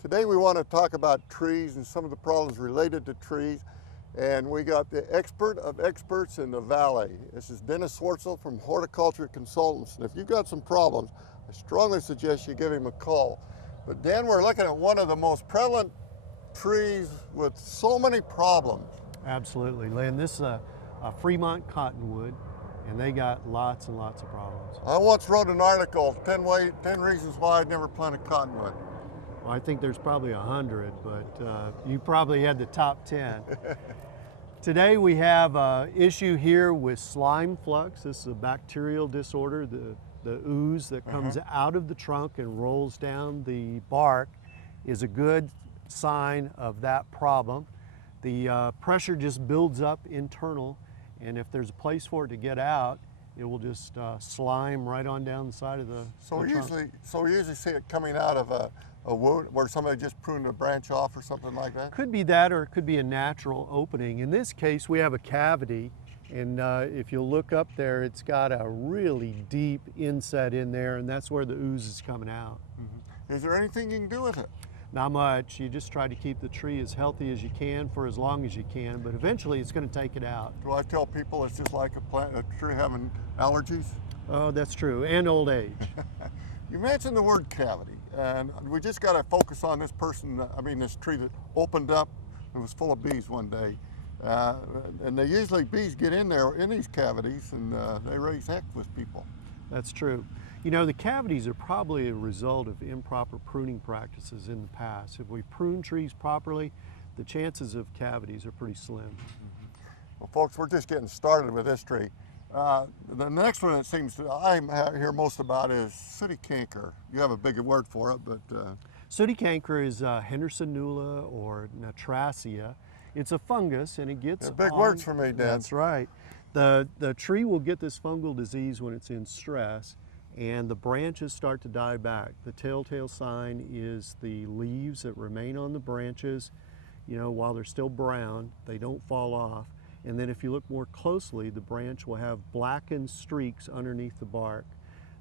Today we want to talk about trees and some of the problems related to trees. And we got the expert of experts in the valley. This is Dennis Swartzell from Horticulture Consultants. And if you've got some problems, I strongly suggest you give him a call. But Dan, we're looking at one of the most prevalent trees with so many problems. Absolutely, Lynn. This is a Fremont cottonwood, and they got lots and lots of problems. I once wrote an article, 10 reasons why I'd never planted cottonwood. Well, I think there's probably 100, but you probably had the top 10. Today we have an issue here with slime flux. This is a bacterial disorder. The ooze that comes out of the trunk and rolls down the bark is a good sign of that problem. The pressure just builds up internal, and if there's a place for it to get out, it will just slime right on down the side of the trunk. So we usually see it coming out of a wound where somebody just pruned a branch off or something like that? Could be that, or it could be a natural opening. In this case, we have a cavity, and if you look up there, it's got a really deep inset in there, and that's where the ooze is coming out. Is there anything you can do with it? Not much. You just try to keep the tree as healthy as you can for as long as you can, but eventually it's going to take it out. Do I tell people it's just like a tree having allergies? Oh, that's true, and old age. You mentioned the word cavity, and we just got to focus on this this tree that opened up and was full of bees one day. And bees get in there in these cavities, and they raise heck with people. That's true. You know, the cavities are probably a result of improper pruning practices in the past. If we prune trees properly, the chances of cavities are pretty slim. Well, folks, we're just getting started with this tree. The next one that I hear most about is sooty canker. You have a big word for it, but... Sooty canker is Hendersonula or Natracia. It's a fungus, and it gets big words for me, Dan. That's right. The tree will get this fungal disease when it's in stress, and the branches start to die back. The telltale sign is the leaves that remain on the branches, while they're still brown, they don't fall off. And then if you look more closely, the branch will have blackened streaks underneath the bark.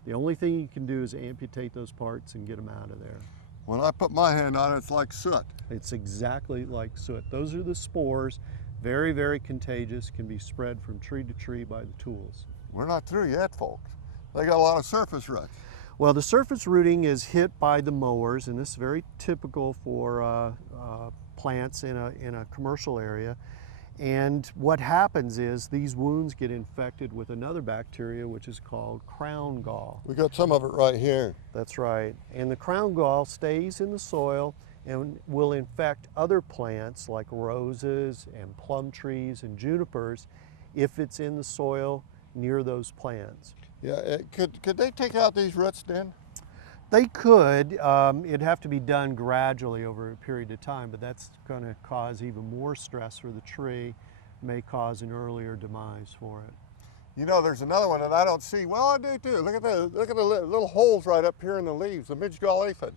The only thing you can do is amputate those parts and get them out of there. When I put my hand on it, it's like soot. It's exactly like soot. Those are the spores, very, very contagious, can be spread from tree to tree by the tools. We're not through yet, folks. They got a lot of surface roots. Well, the surface rooting is hit by the mowers, and this is very typical for plants in a commercial area. And what happens is these wounds get infected with another bacteria, which is called crown gall. We got some of it right here. That's right. And the crown gall stays in the soil and will infect other plants like roses and plum trees and junipers if it's in the soil near those plants. Yeah, could they take out these roots, Dan? They could. It'd have to be done gradually over a period of time, but that's going to cause even more stress for the tree, may cause an earlier demise for it. You know, there's another one that I don't see. Well, I do too. Look at the little holes right up here in the leaves, the midge-gall aphid.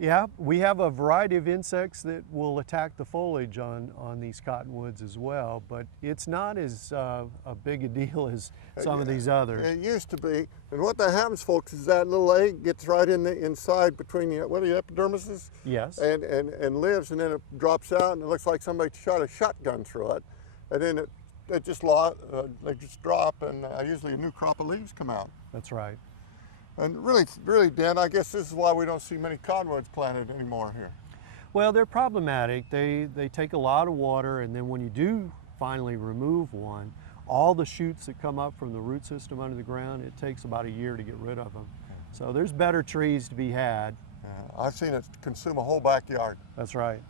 Yeah, we have a variety of insects that will attack the foliage on these cottonwoods as well, but it's not as a big a deal as some of these others. It used to be, and what that happens, folks, is that little egg gets right in the inside between the epidermises. Yes. And lives, and then it drops out, and it looks like somebody shot a shotgun through it, and then they just drop, and usually a new crop of leaves come out. That's right. And really, Dan, I guess this is why we don't see many cottonwoods planted anymore here. Well, they're problematic. They take a lot of water, and then when you do finally remove one, all the shoots that come up from the root system under the ground, it takes about a year to get rid of them. So there's better trees to be had. I've seen it consume a whole backyard. That's right.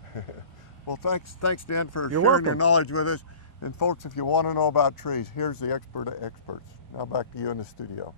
Well, thanks, Dan, for You're sharing welcome. your knowledge with us. And folks, if you want to know about trees, here's the expert of experts. Now back to you in the studio.